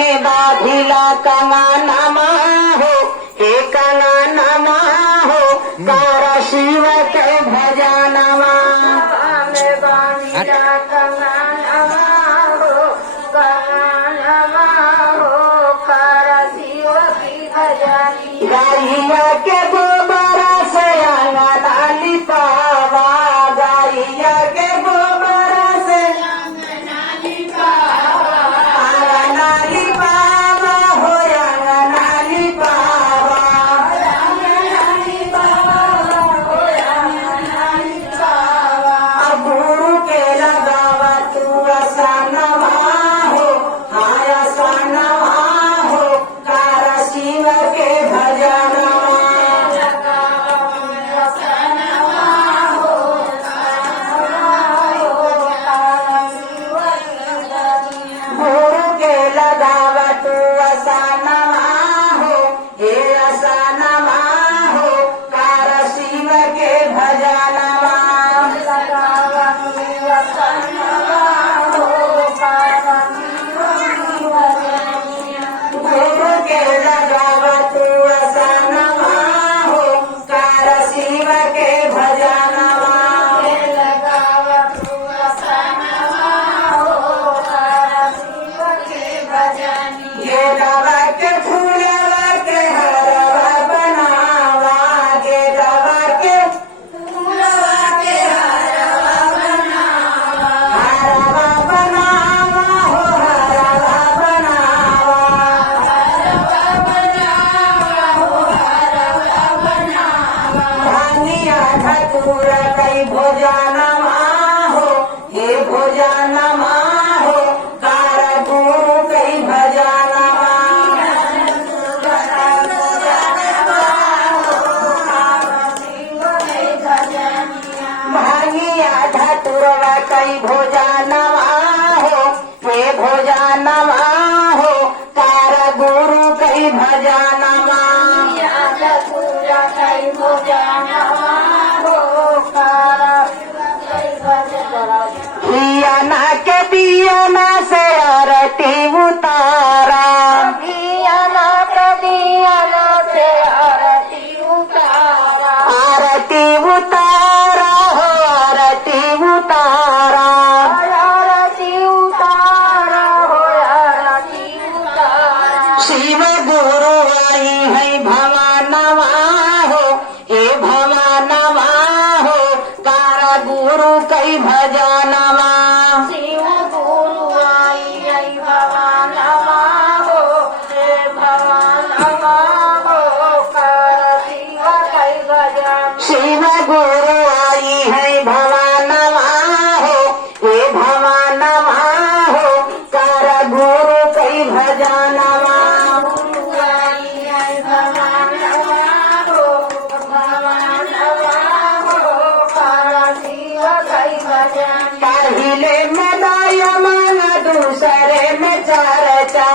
में बाधिला कंगनमा हो, हे कंगनमा हो, कर शिव के भजनमा में बाधिला कंगनमा हो, कंगनमा हो, कर शिव की भजनी। गाइया के गोबर से अंगना लिपावा, गाइया के गोबर से अंगना लिपावा, अंगना लिपावा हो, अंगना लिपावा, अंगना लिपावा हो, अंगना लिपावा। अब गुरु के लगावा तू आसनवा हो, हाय आसनवा हो, कर शिव के भजनवा। गुरु के लगावा तू आसनवा हो, हे आसनवा हो, कर शिव के भजनवा। लगावा तू आसनवा हो, कर शिव के भजनवा। गुरु के लगावा तू आसनवा हो, कर शिव के भजनवा। लगावा तू आसनवा हो, कर शिव के भजनी। गेरवा के फूलवा के हरवा बनावा, गेरवा के फूलवा के हरवा बनावा, हरवा बनावा हो, हरवा बनावा, हरवा बनावा हो, हरवा बनावा। भांगिया धतूरा कई भोजनमा हो, हे भोजनमा हो, कर गुरु कई भजनमा। भांगिया धतूरा कई भोजनमा हो, हे भोजनमा हो, कर गुरु कई भजनमा। धतूरा कई भोजनमा हो, कर हियाना के दियाना से आरती उतारा, हियाना के दियाना से आरती उतारा, आरती उतारा हो, आरती उतारा, आरती उतारा हो, आरती उतारा। शिव गुरु आई है भवानवा हो, हे भवानवा हो, कर गुरु कई भजनवा। शिव गुरु आई है भवानवा हो, हे भवानवा हो, कर शिव कई भजन। शिव गुरु आई है भवानवा हो, हे भवानवा हो, कर गुरु कई भजनवा। गुरु आई है भवानवा हो, भवानवा हो, कर शिव कई भजन। पहिले में दाया मन दूसरे में चर्चा,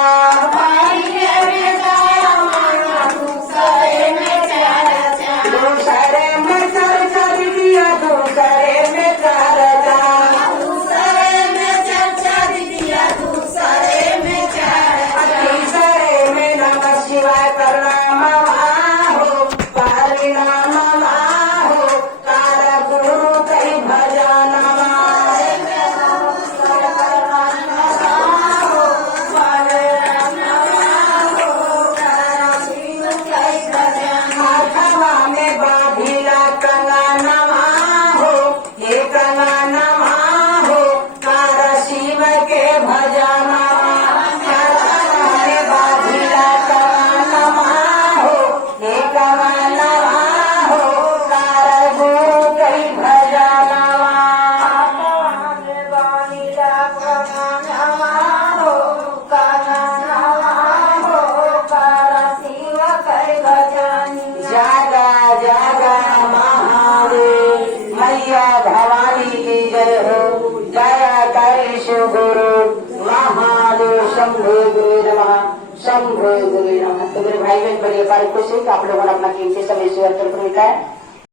पहिले में दाया मन दूसरे में चर्चा, दूसरे में चर्चा दिया, दूसरे में चर्चा, दूसरे में चर्चा दिया, दूसरे में चर्चा, तीसरे में नमः शिवाय प्रणामवा हो, परिणामवा हो, कर गुरु कई भजनवा। हाथवा में बाधिला कंगनमा हो, हे कंगनमा हो, कर शिव के भजनवा। हाथवा में बाधिला कंगनमा हो, हे कंगनमा हो, कर गुरु कई भजनवा। हाथवा में बाधिला कंगनमा हो, कंगनमा हो, कर शिव कई भजनी। जागा जागा महादेव, मैया भवानी की जय हो, जय करे शिव गुरु महादेव। शंभु गुरु नमः, शंभु गुरु नमः। तो मेरे भाई बहन बड़ी अपार खुशी कि आप लोगों ने अपना कीमती समय शेयर कर है।